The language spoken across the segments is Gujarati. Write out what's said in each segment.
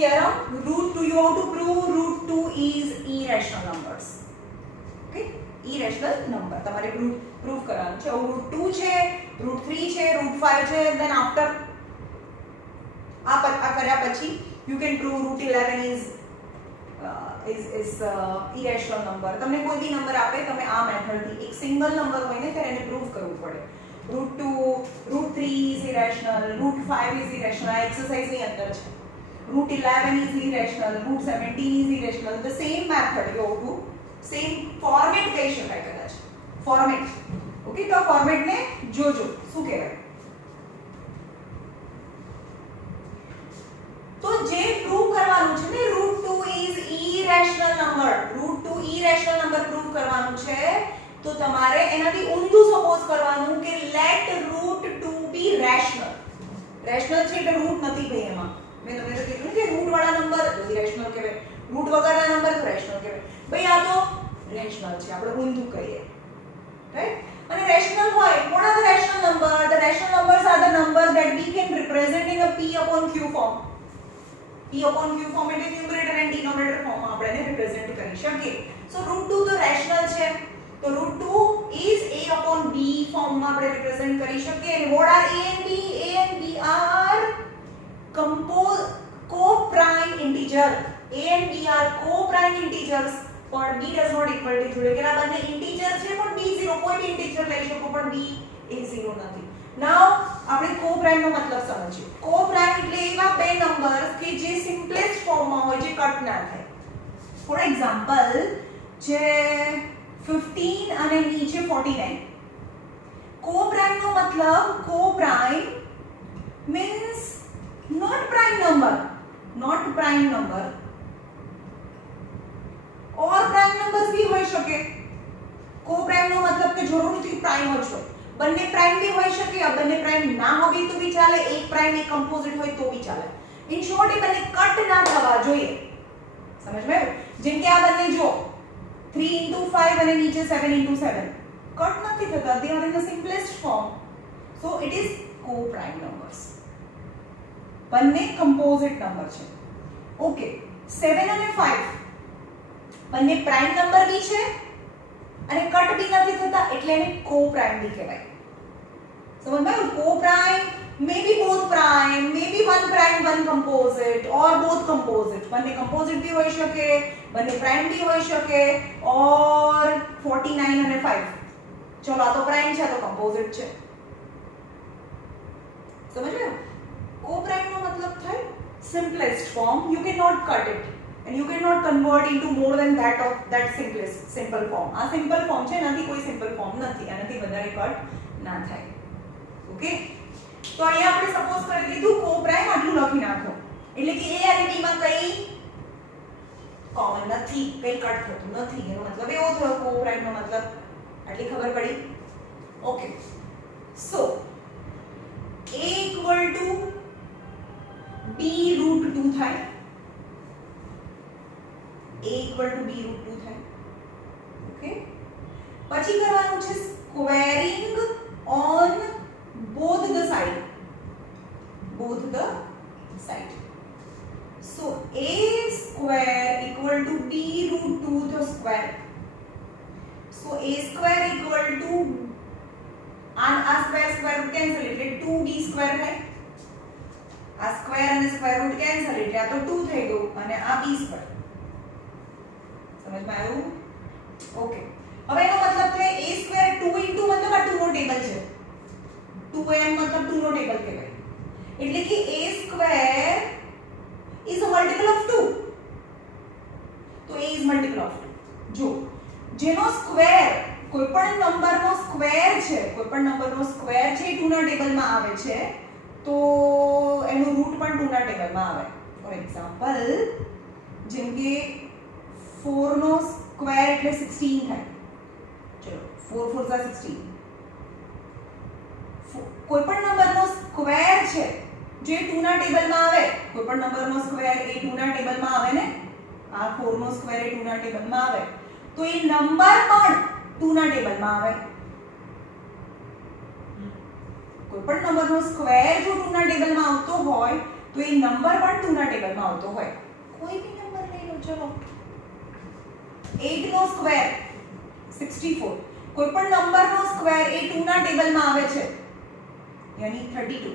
theorem, root 2, you have to prove root 2 is irrational numbers. Okay, irrational number તમારે prove કરવાનું છે. root 2 છે, root 3 છે, root 5 છે, then after આ કર્યા પછી you can prove root 11 is irrational number. તમને કોઈ બી નંબર આપે તમે આ મેથડ થી એક સિંગલ નંબર હોય ને ત્યારે એને પ્રૂવ કરવું પડે. root 2, root 3 is irrational, root 5 is irrational. આ એક્સરસાઇઝ ની અંદર છે. root 11 is irrational, root 17 is irrational. The same method you have to same format કહી શકાય કદાચ. format. ઓકે, તો ફોર્મેટ ને જોજો શું કહેવાય. તો જે પ્રૂવ કરવાનું છે ને root 2 is irrational number, root 2 irrational number prove કરવાનું છે તો તમારે એનાથી ઊંધું સપોઝ કરવાનું કે let root 2 be rational. Rational છે એટલે રૂટ નથી ભાઈ એમાં. મેં તમને તો કીધું કે રૂટ વાળા નંબર તો ઇરેશનલ કહેવાય, રૂટ વગરના નંબર તો રેશનલ કહેવાય. ભાઈ આ તો રેશનલ છે, આપણે ઊંધું કહીએ, રાઈટ? અને રેશનલ હોય, what are the rational number? The rational numbers are the numbers that we can represent in a p upon q form. p upon q form એટલે ન્યુમરેટર એન્ડ ડિનોમિનેટર ફોર્મ માં આપણે એને રિપ્રેઝન્ટ કરી શકીએ. સો રૂટ 2 તો રેશનલ છે, તો root 2 is a upon b form માં આપણે રિપ્રેઝન્ટ કરી શકીએ. અને what are a and b? a and b are co-prime integer. a and b are co-prime integers, પણ b does not equal to 0. કે આ બંને ઇન્ટીજર છે પણ b 0, કોઈ બી ઇન્ટીજર લઈ શકો પણ b એ 0 નથી. નાઉ આપણે co-prime નો મતલબ સમજીએ. co-prime એટલે એવા બે નંબર્સ કે જે સિમ્પલેસ્ટ ફોર્મમાં હોય, જે કટ ના થાય. ફોર એક્ઝામ્પલ જે 15 અને નીચે 49. co-prime નો મતલબ co-prime means not prime number, not prime number, और प्राइम नंबर्स भी હોઈ શકે. co-prime નો મતલબ કે જરૂરથી પ્રાઇમ જ હોય. બંને પ્રાઇમ भी હોઈ શકે, આ બંને પ્રાઇમ ના હોય તો भी ચાલે, એક પ્રાઇમ એક કમ્પોઝિટ હોય તો भी ચાલે. ઇન શોર્ટ એ બંને કટ ના થવા જોઈએ. સમજમાં આવ્યું? જેમ કે આ બંને જો 3 * 5 અને નીચે 7 * 7 કટ નથી થતા, they are in the simplest form, so it is co-prime numbers. બંને કમ્પોઝિટ નંબર છે. ઓકે, 7 અને 5 બંને પ્રાઇમ નંબર બી છે અને કટ બી નથી થતા એટલે એને co-prime બી કહેવાય. સમજમાં? co-prime may be both prime, maybe one prime one composite or both composite. બંને composite બી હોઈ શકે, બંને prime બી હોઈ શકે, or 49 અને 5 ચલો આ તો prime છે, આ તો composite છે. સમજ્યા? co-prime નો મતલબ થાય simplest form, you cannot cut it and you cannot convert into more than that of that simple form. આ simple form છે, નથી કોઈ simple form નથી, આનાથી વધારે કટ ના થાય. ઓકે, તો અહીંયા આપણે સપોઝ કરી દીધું co-prime આટલું લખી નાખો એટલે કે a અને b માં કઈ કોમન નથી, કઈ કટ થતું નથી, એનો મતલબ એવો થયો. co-prime નો મતલબ આટલી ખબર પડી. Okay, so a equal to b root 2 થાય, a equal to b root 2 થાય. ઓકે, પછી કરવાનું છે squaring on both the side, both the side. So a square equal to b root 2 the square. So a square equal to a square root cancel એટલે 2b square થાય. આ સ્ક્વેર અને સ્ક્વેર રૂટ કેન્સલ એટલે આ તો 2 થઈ ગયું અને આ b સ્ક્વેર. સમજમાં આવ્યું? ઓકે, હવે એનો મતલબ થાય a સ્ક્વેર 2 * મતલબ આ 2 નો ટેબલ છે, 2m મતલબ 2 નો ટેબલ કહેવાય. એટલે કે a square is a multiple of 2. તો a is multiple of 2. જો જેનો સ્ક્વેર કોઈપણ નંબરનો સ્ક્વેર છે, કોઈપણ નંબરનો સ્ક્વેર છે એ 2 ના ટેબલમાં આવે છે તો એનું રૂટ પણ 2 ના ટેબલમાં આવે. ફોર એક્ઝામ્પલ જેમ કે 4 નો સ્ક્વેર એટલે 16 થાય. ચલો 4 4 16. કોઈપણ નંબરનો સ્ક્વેર છે જે 2 ના ટેબલમાં આવે, કોઈપણ નંબરનો સ્ક્વેર એ 2 ના ટેબલમાં આવે ને, આ 4 નો સ્ક્વેર એ 2 ના ટેબલમાં આવે તો એ નંબર પણ 2 ના ટેબલમાં આવે. કોઈપણ નંબરનો સ્ક્વેર જો 2 ના ટેબલમાં આવતો હોય તો એ નંબર પણ 2 ના ટેબલમાં આવતો હોય. કોઈ બી નંબર લઈ લો. ચલો 8 નો સ્ક્વેર 64. કોઈ પણ નંબરનો સ્ક્વેર એ 2 ના ટેબલમાં આવે છે, યાની 32.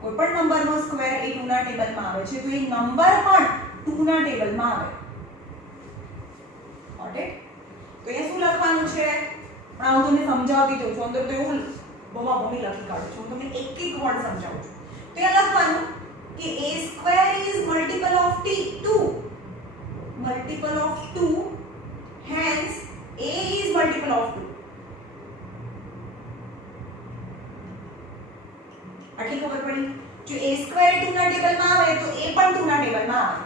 કોઈ પણ નંબરનો સ્ક્વેર એ 2 ના ટેબલમાં આવે છે, તો એ નંબર પણ 2 ના ટેબલમાં આવે. Got it? તો એ શું લખવાનું છે? પણ હું તમને સમજાવતી જાઉં છું. અંદર તો એવું બહુમી લખી કાઢું છું. હું તમને એક એક વર્ડ સમજાવું છું. તો એ લખવાનું કે a square is multiple of 2. Multiple of 2, hence a is multiple of 2. આટલી ખબર પડી? જો a square 2 ના ટેબલમાં આવે તો a પણ 2 ના ટેબલમાં આવે.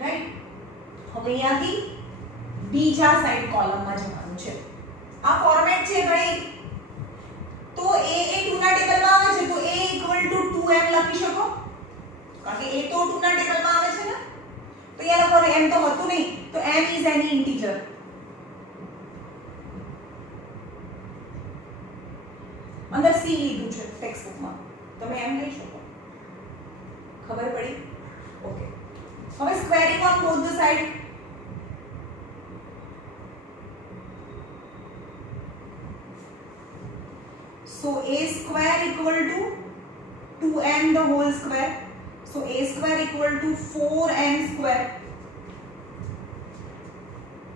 રાઈટ? હવે અહીંયાથી બીજા સાઈડ કોલમમાં જવાનું છે. આ ફોર્મેટ છે ભાઈ. તો a એ 2 ના ટેબલમાં આવે છે, તો a = 2m લખી શકો, કારણ કે a તો 2 ના ટેબલમાં આવે છે ને. તો અહીંયા લખવાનું m તો હતું નહીં, તો m is any integer. અંદર c લીધું છે ટેક્સ્ટ બુકમાં, તમે એમ લઈ શકો. ખબર પડી? ઓકે. હવે squaring on both the side. So a square equal to 2m the whole square. So a square equal to 4m square.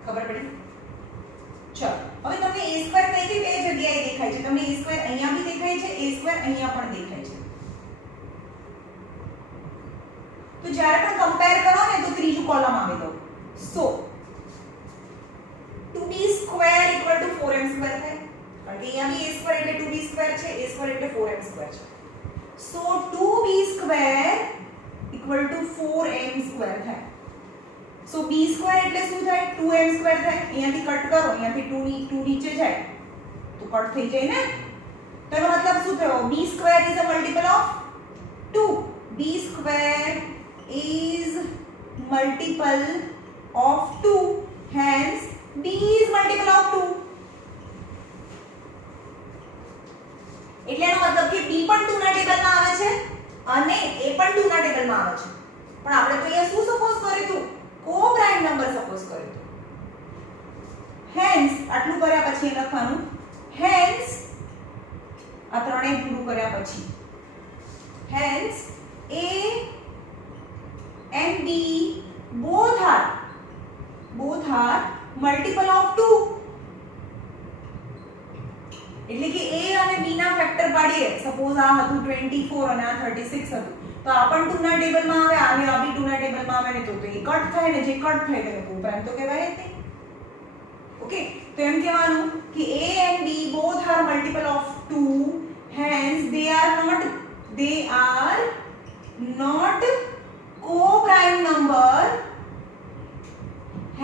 ખબર પડી? ચલો હવે તમને a square કઈ કઈ બે જગ્યાએ દેખાય છે? તમને a square અહીંયા બી દેખાય છે, a square અહીંયા પણ દેખાય છે. તો જ્યારે પણ કમ્પેર કરો ને તો ત્રીજું કોલમ આવે દો. So 2b square equal to 4m square થાય. કારણ કે અહીંયા બી a square એટલે 2b square છે, a square એટલે 4m square છે. So 2b square equal to 4m square થાય. So b square એટલે શું થાય? 2m square થાય. અહીંયાથી કટ કરો, અહીંયાથી 2 નીચે જાય તો કટ થઈ જાય ને. તો એનો મતલબ શું થયો? b square is a multiple of 2. b square is multiple of 2, hence b is multiple of 2. એટલે એનો મતલબ કે b પણ 2 ના ટેબલમાં આવે છે અને a પણ 2 ના ટેબલમાં આવે છે. પણ આપણે તો અહીંયા શું સપોઝ કર્યું હતું? કો-પ્રાઇમ નંબર સપોઝ કર્યું હતું. હેન્સ આટલું કર્યા પછી લખવાનું હેન્સ આ ત્રણેય પૂરું કર્યા પછી hence a and b both are multiple of 2. એટલે કે a અને b ના ફેક્ટર પાડીએ. સપોઝ આ હતું 24 અને આ 36 હતું, તો આ પણ 2 ના ટેબલમાં આવે, આને આ બી 2 ના ટેબલમાં આવે ને, તો એ કટ થાય ને, જે કટ થાય તેને કો-પ્રાઇમ તો કહેવાય જ નહીં. ઓકે, તો એમ કહેવાનું કે a and b both are multiple of 2, hence they are not co-prime number,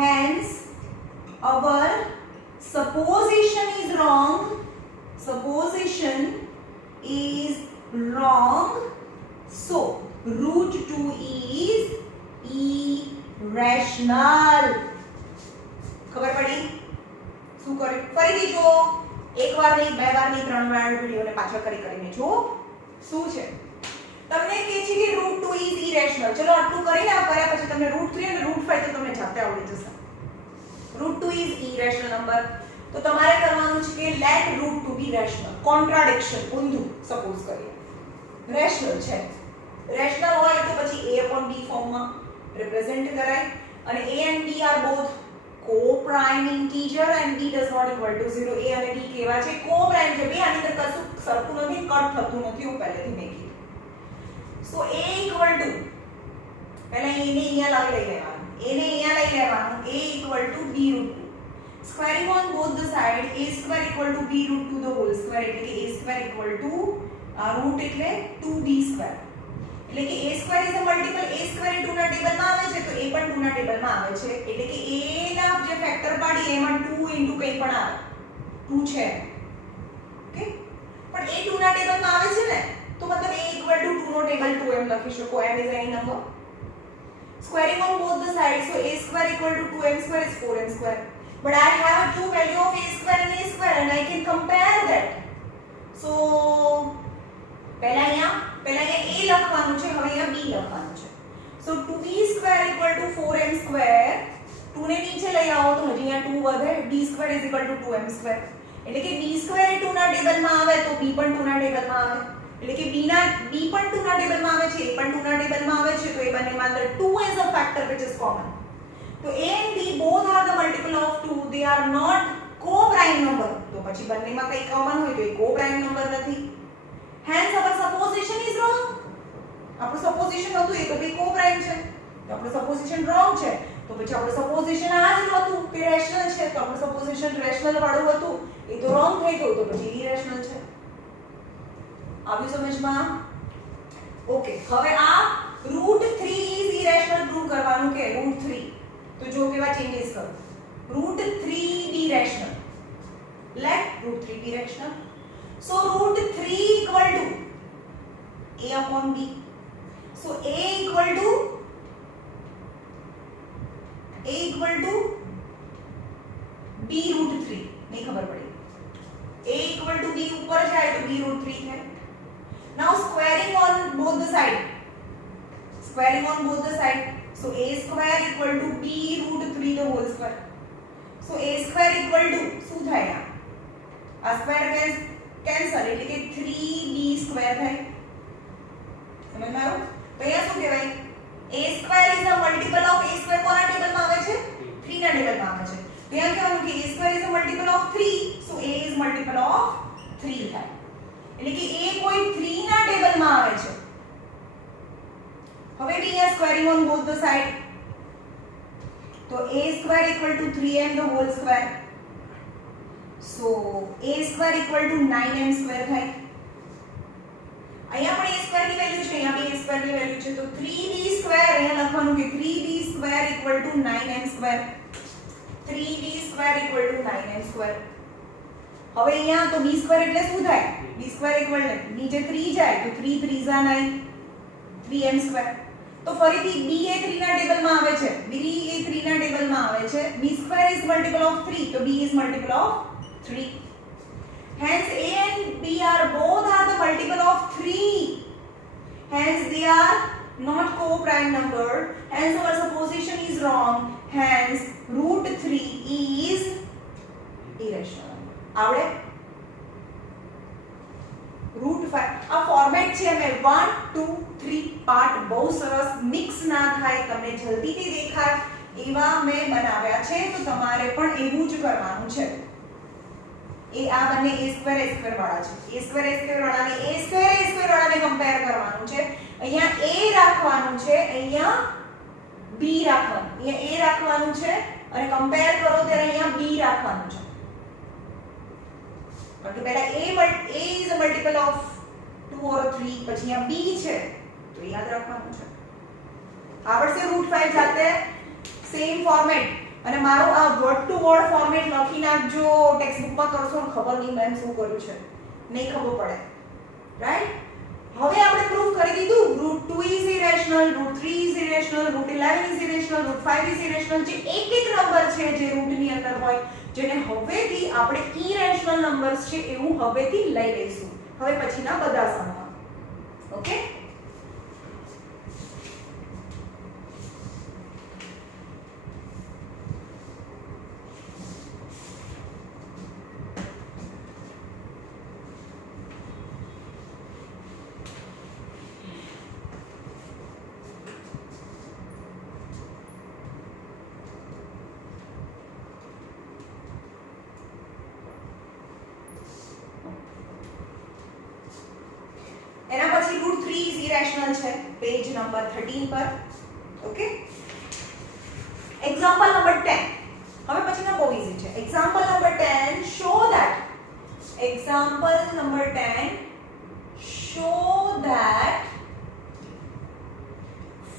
hence our supposition is wrong. Supposition is wrong. So √2 is irrational. ખબર પડી? શું કર્યું? ફરીથી જો, એક વાર નહીં, બે વાર નહીં, ત્રણ વાર વિડિયોને પાછળ કરીને જો શું છે. તમને કહે છે કે √2 is irrational. ચલો આટલું કરીને કર્યા પછી તમને √3 અને √5 તો તમને જાતે આવડી જશે. √2 is irrational number. તો તમારે કરવાનું છે કે let √2 be rational. કોન્ટ્રાડિક્શન ઊંધું સપોઝ કરીએ. રેશનલ છે, રેશનલ હોય તો પછી a upon b ફોર્મમાં રિપ્રેઝન્ટ કરાય. અને a and b are both co-prime integer and b does not equal to 0. a અને b કેવા છે? co-prime છે. બે આની અંદર કશું સરખું નથી, કટ થતું નથી, હું પહેલેથી મેં કીધું. So a equal to, પહેલા a ને અહીંયા લઈ લેવાનું, a ને અહીંયા લઈ લેવાનું, a equal to b √2. Squaring on both the side, a square equal to b √2 the whole square. એટલે કે a square equal to root એટલે 2b square. એટલે કે a square is a multiple, a square 2 ના ટેબલમાં આવે છે, તો a પણ 2 ના ટેબલમાં આવે છે. એટલે કે a ના જે ફેક્ટર પાડી એમાં 2 * કંઈ પણ આવે, 2 છે. ઓકે, પણ a 2 ના ટેબલમાં આવે છે ને, તો મતલબ a equal to 2 નો ટેબલ 2m લખી શકો. m is any number. Squaring on both the sides, so a square equal to 2m square is 4m square. But I have a true value of a square and a square and I can compare that. So પહેલા અહીંયા a લખવાનું છે, હવે અહીંયા b લખવાનું છે. સો 2b square equal to 4m square. 2 ને નીચે લઈ આવો તો હજી અહીંયા 2 વધે. b square is equal to 2m square. એટલે કે b સ્ક્વેર એ 2 ના ટેબલમાં આવે તો b પણ 2 ના ટેબલમાં આવે. એટલે કે b પણ 2 ના ટેબલમાં આવે છે, a પણ 2 ના ટેબલમાં આવે છે, તો એ બંનેમાં અંદર 2 is a factor which is common. તો a and b both are the multiple of 2, they are not co-prime number. તો પછી બંનેમાં કંઈ કોમન હોય તો એ co-prime number નથી. Hence our supposition is wrong. આપણું supposition હતું એ તો ભઈ co-prime છે, તો આપણું supposition wrong છે. તો પછી આપણું supposition આ જ હતું કે રેશનલ છે, તો આપણું supposition રેશનલ વાળું હતું એ તો wrong થઈ ગયું, તો પછી irrational છે. આવ્યું સમજમાં? ઓકે, હવે આ √3 is irrational પ્રૂવ કરવાનું કે √3. તો જો કેવા ચેન્જીસ કરો. √3 be rational. Let √3 be rational. So √3 equal to a upon b. So a equal to b √3. नहीं खबर पड़ी. a equal to b ऊपर जाए तो b √3 है. Now squaring on both the side. So a square equal to b √3 the whole square. So a square equal to શું થાય? આ સ્ક્વેર કેન્સલ એટલે કે 3b સ્ક્વેર થાય. સમજમાં આવ્યું? તો અહીંયા શું કહેવાય? a square is a multiple of a square કોના ટેબલમાં આવે છે? 3 ના ટેબલમાં આવે છે. તો અહીંયા કહેવાનું કે a square is a multiple of 3, so a is multiple of 3 થાય. એટલે કે a કોઈ 3 ના ટેબલમાં આવે છે. હવે બી અહીંયા squaring on both the side. તો a square equal to 3m the whole square. So a square equal to 9m square થાય. અહીંયા પણ a square ની વેલ્યુ છે, અહીંયા બી a square ની વેલ્યુ છે, તો 3b square અહીંયા લખવાનું કે 3b square equal to 9m square. 3b square equal to 9m square. હવે અહીંયા તો b square એટલે શું થાય? b square equal to નીચે 3 જાય તો 3 3 જા 9, 3m square. તો ફરીથી b એ 3 ના ટેબલમાં આવે છે, b એ 3 ના ટેબલમાં આવે છે. b square is multiple of 3, તો b is multiple of 3. Hence a and b are both are the multiple of 3. Hence they are not co-prime number. Hence our supposition is wrong. Hence √3 is irrational number. આવડે? √5 આ ફોર્મેટ છે મે 1 2 3 પાર્ટ બહુ સરસ મિક્સ ના થાય, તમને જલ્દીથી દેખાય એવા મેં બનાવ્યા છે. તો તમારે પણ એવું જ કરવાનું છે. એ આ બંને a સ્ક્વેર વાળા છે. a સ્ક્વેર વાળાને a સ્ક્વેર વાળાને કમ્પેર કરવાનું છે. અહીંયા a રાખવાનું છે, અહીંયા b રાખવાનું. અહીંયા a રાખવાનું છે અને કમ્પેર કરો ત્યારે અહીંયા b રાખવાનું છે. કારણ કે પહેલા a is a multiple of 2 or 3, પછી અહીંયા b છે તો યાદ રાખવાનું છે. આવડશે √5 જાતે સેમ ફોર્મેટ. અને મારો આ વર્ડ ટુ વર્ડ ફોર્મેટ લખી નાખજો. ટેક્સ્ટ બુકમાં કરશો ને ખબર નહીં મેમ શું કર્યું છે, નહીં ખબર પડે. રાઈટ? હવે આપણે પ્રૂફ કરી દીધું √2 is irrational, √3 is irrational, √11 is irrational, √5 is irrational. જે એક નંબર છે જે રૂટની અંદર હોય, જેને હવેથી આપણે irrational નંબર્સ છે એવું હવેથી લઈ લઈશું હવે પછીના બધા સમમાં. ઓકે? એના પછી √3 is irrational છે પેજ નંબર 13 પર. ઓકે? Example number 10. હવે પછીના બહુ ઈઝી છે. Example number 10 show that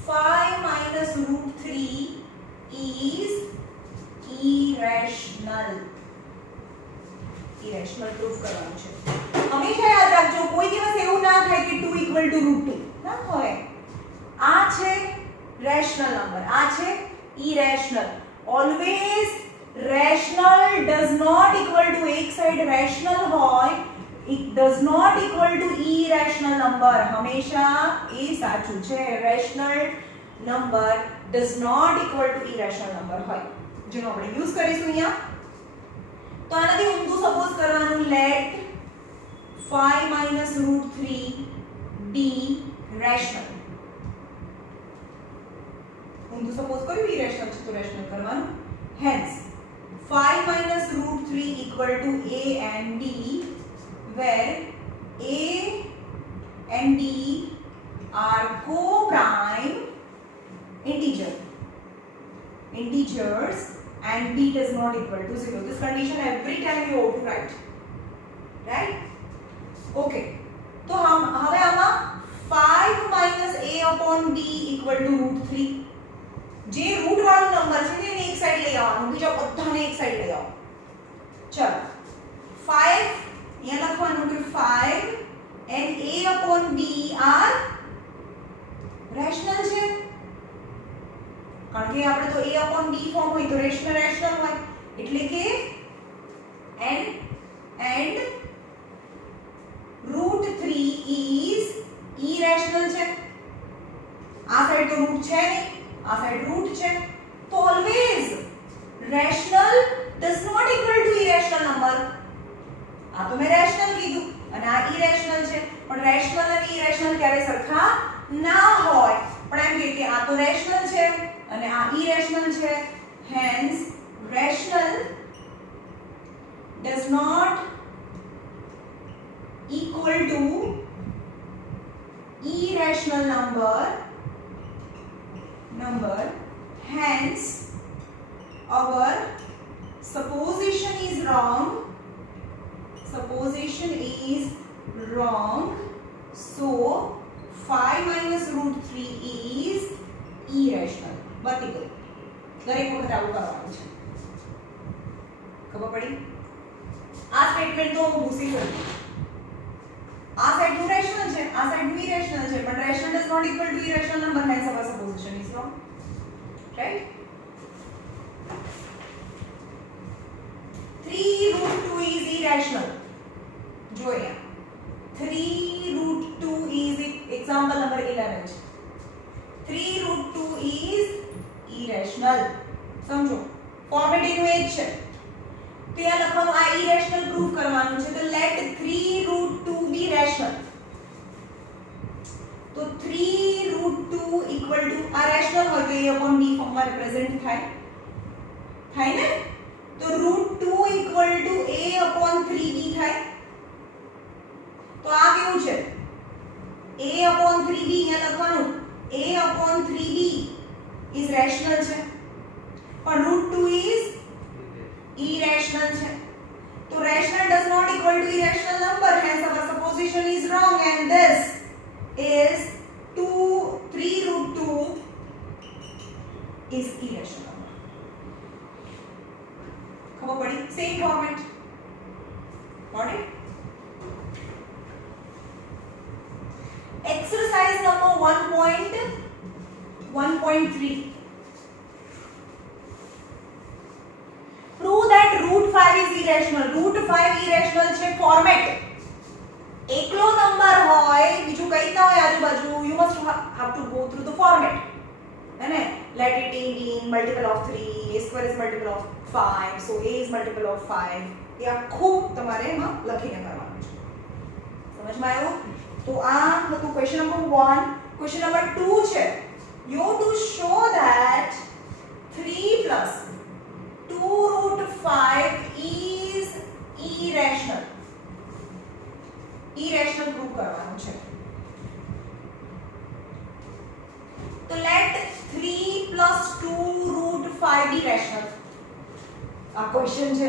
5 minus √3 is irrational. irrational proof કરવાનું છે. હંમેશા યાદ રાખજો, કોઈ દિવસ એવું ના થાય કે 2 equal to √2 ના હોય. આ છે રેશનલ નંબર, આ છે irrational. always rational does not equal to એક સાઈડ રેશનલ હોય it does not equal to irrational number. હંમેશા એ સાચું છે. rational number does not equal to irrational number હોય, જેનો આપણે યુઝ કરીશું અહીંયા. તો આનાથી ઊંધું સપોઝ કરવાનું, let 5 minus root 3 be rational. ઊંધું સપોઝ કર્યું irrational છે તો rational કરવાનું. hence 5 minus root 3 equal to a and b, where a and b are co-prime integers and b does not equal to 0. This condition every time you have to write, right? Okay, तो हम હવે આમાં 5 minus a upon b equal to root 3. જે રૂટ વાળો નંબર છે તેને એક સાઈડ લઈ આવવાનું, બીજા બધાને એક સાઈડ લઈ આવો. ચલો 5 અહીંયા લખવાનું કે 5 and a upon b are rational છે, કારણ કે આપણે તો a upon b ફોર્મ હોય તો રેશનલ હોય, એટલે કે and root 3 is irrational છે. આ સાઈડ તો રૂટ છે નહીં, આ સાઈડ રૂટ છે, તો always rational does not equal to irrational number. આ તો મેં રેશનલ કીધું અને આ ઇરેશનલ છે, પણ રેશનલ અને ઇરેશનલ ક્યારે સરખા ના હોય. પણ એમ કે આ તો રેશનલ છે અને આ ઇરેશનલ છે, hence rational does not equal to irrational number, hence our supposition is wrong, so 5 minus root 3 is irrational. બતી ગયું. દરેક વખત આવું કરવાનું છે. ખબર પડી? આ સ્ટેટમેન્ટ તો ભૂસી ગયું. આ સાઈડ નું રેશનલ છે, આ સાઈડ નું ઇરેશનલ છે, પણ rational does not equal to irrational number, hence our supposition is wrong. Right? 3 root 2 is irrational. જો અહીંયા 3 root 2 is example number 11 છે. 3 root 2 is irrational. સમજો ફોર્મેટ એનું એ જ છે. તો અહીંયા લખવાનું આ irrational પ્રૂવ કરવાનું છે, તો let 3 root 2 be rational. તો 3 root 2 equal to આ rational હોય તો a upon b ફોર્મમાં રિપ્રેઝન્ટ થાય ને, તો root 2 equal to a upon 3b થાય. તો આ કેવું છે? a upon 3b અહીંયા લખવાનું, a upon 3b is rational છે, પણ root 2 is irrational છે. તો rational does not equal to irrational number, hence our supposition is wrong, and this is 3 root 2 is irrational number. ખબર પડી? Same format. Got it? Exercise number 1.3. Prove that root 5 is irrational. Root 5 irrational છે format. એકલો નંબર હોય, બીજું કંઈ ના હોય આજુબાજુ, you must have to go through the format. है ना? Let it be multiple of 3, a square is multiple of 5, so a is multiple of 5. એ આખું તમારે એમાં લખીને કરવાનું છે. સમજમાં આવ્યું? તો આ હતું ક્વેશ્ચન નંબર 1. ક્વેશ્ચન નંબર 2 છે, you have to show that 3 plus 2 root 5 is irrational. irrational prove કરવાનું છે. તો let 3 plus 2 root 5 be rational. આ ક્વેશ્ચન છે,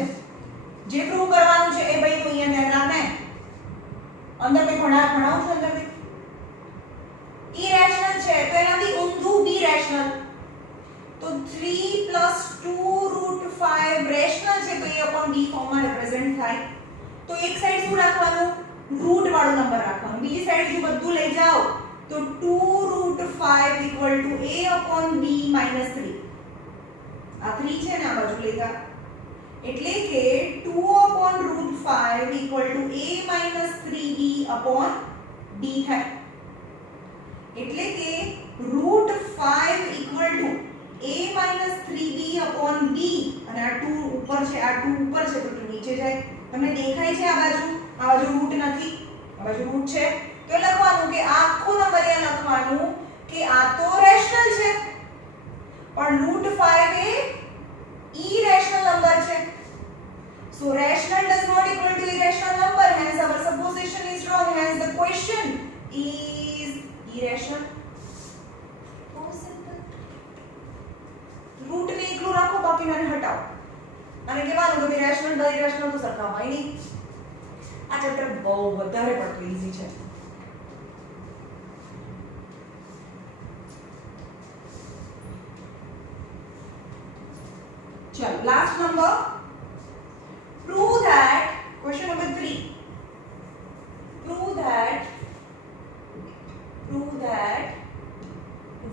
જે પ્રૂવ કરવાનું છે એ ભાઈ તો અહીંયા ધ્યાન રાખને. અંદર કોઈ ભણાવું છું અંદર કોઈ irrational છે તો એનાથી ઊંધું be rational. તો 3 plus 2 root 5 rational છે તો એ upon b ફોર્મમાં રિપ્રેઝન્ટ થાય. તો એક સાઈડ શું રાખવાનું? રૂટ વાળો નંબર રાખવાનો. બીજી સાઈડ જો બધું લઈ જાઓ તો 2 root 5 equal to a upon b minus 3. આ 3 છે ને આ બાજુ લઈ જા, એટલે કે 2/√5 a - 3b upon b થાય. એટલે કે √5 a - 3b upon b, અને આ 2 ઉપર છે, આ 2 ઉપર છે તો 2 નીચે જાય. તમને દેખાય છે આ બાજુ રૂટ નથી, આ બાજુ રૂટ છે. તો લખવાનું કે આ આખું નંબર અહીંયા લખવાનું કે આ તો રેશનલ છે, પણ √5 એ irrational number છે. So rational does not equal to irrational number, hence our supposition is wrong, hence the question is irrational. So simple. Root ને એકલું રાખો, બાકીનાને હટાવો અને કહેવાનું કે રેશનલ બાય ઇરેશનલ તો સરખા હોય નહીં. આ ચેપ્ટર બહુ વધારે પડતું ઈઝી છે. चलो last number, prove that, question number 3, prove that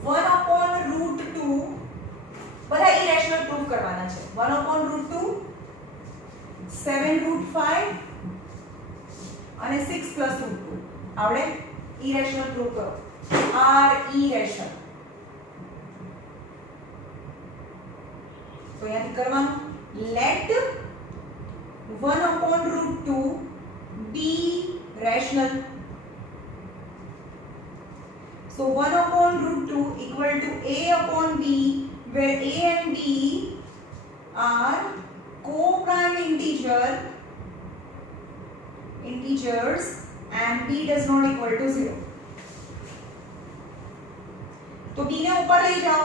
1/√2 બધા irrational prove કરવાના છે. 1/√2, 7√5 અને 6 + √2 આવડે. irrational prove કરો. are irrational. તો અહીંયાથી કરવાનું, let 1/√2 be rational. So 1/√2 equal to a upon b, where a and b are co-prime integers and b does not equal to 0. તો b ને ઉપર લઈ જાઓ,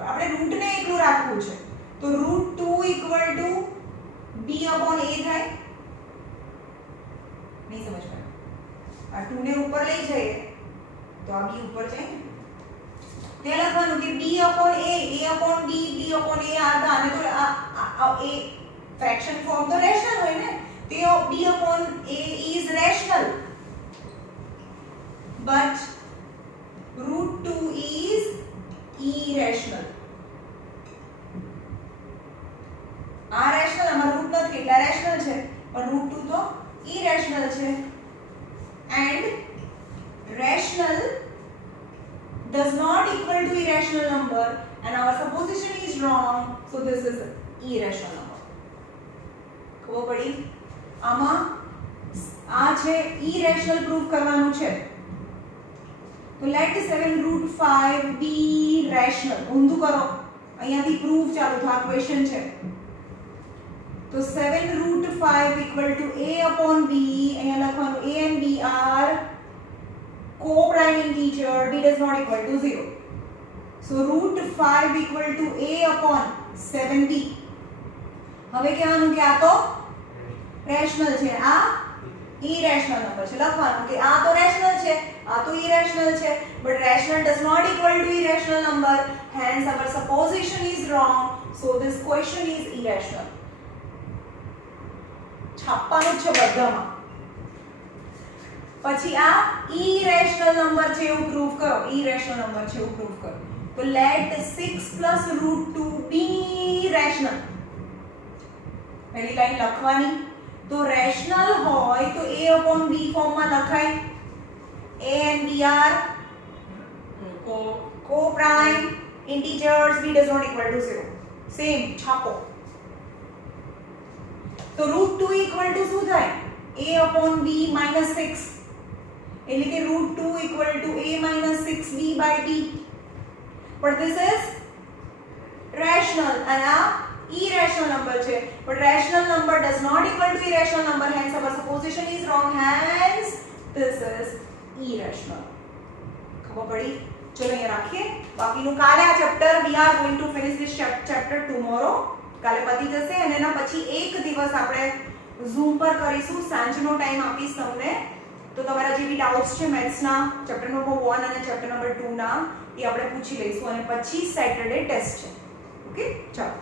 આપણે રૂટ ને એકલું રાખવું છે. તો √2 = b upon a થાય. નહીં સમજ પડે. આ 2 ને ઉપર લઈ જઈએ તો આ b ઉપર જાય ને. તે લખવાનું કે b upon a upon b upon a આદા, અને તો આ a ફ્રેક્શન ફોર્મ તો રેશનલ હોય ને. તે b upon a is rational, but √2 is irrational. આ રેશનલ, આમાં રૂટ નથી એટલે રેશનલ છે, પણ √2 તો irrational છે. and rational does not equal to irrational number, and our supposition is wrong, so this is irrational number. ખબર પડી? આમાં આ છે irrational proof કરવાનું છે. તો let 7√5 be rational. ઊંધું કરો, અહીંયાથી proof ચાલુ થાય, ક્વેશ્ચન છે. તો 7√5 = a upon b, અહીંયા લખવાનું a and b are co-prime integer, b does not equal to 0. So √5 = a upon 7b. હવે કહેવાનું કે આ તો રેશનલ છે, આ irrational number છે. લખવાનું કે આ તો રેશનલ છે, આ તો irrational છે, but rational does not equal to irrational number, hence our supposition is wrong, so this question is irrational. છાપવાનું છે બધામાં. પછી આ irrational number છે એવું પ્રૂવ કરો, irrational number છે એવું પ્રૂવ કરો. તો let 6 + √2 be rational. પહેલી લાઈન લખવાની. તો રેશનલ હોય તો a upon b ફોર્મમાં લખાય. a and b are co-prime integers, b does not equal to 0. Same છાપો. તો √2 = શું થાય? a upon b - 6, એટલે કે √2 = a - 6b by b. but this is rational and a irrational number છે, but rational number does not equal to irrational number, hence our supposition is wrong, hence this is irrational. ખબર પડી? ચલો અહીંયા રાખીએ. બાકીનું કાલે આ chapter we are going to finish this chapter tomorrow. કાલે પતી જશે અને એના પછી એક દિવસ આપણે ઝૂમ પર કરીશું. સાંજનો ટાઈમ આપીશ તમને. તો તમારા જે બી ડાઉટ્સ છે મેથ્સના ચેપ્ટર નંબર 1 અને ચેપ્ટર નંબર 2 ના, એ આપણે પૂછી લઈશું અને પછી સેટરડે ટેસ્ટ છે. ઓકે, ચાલો.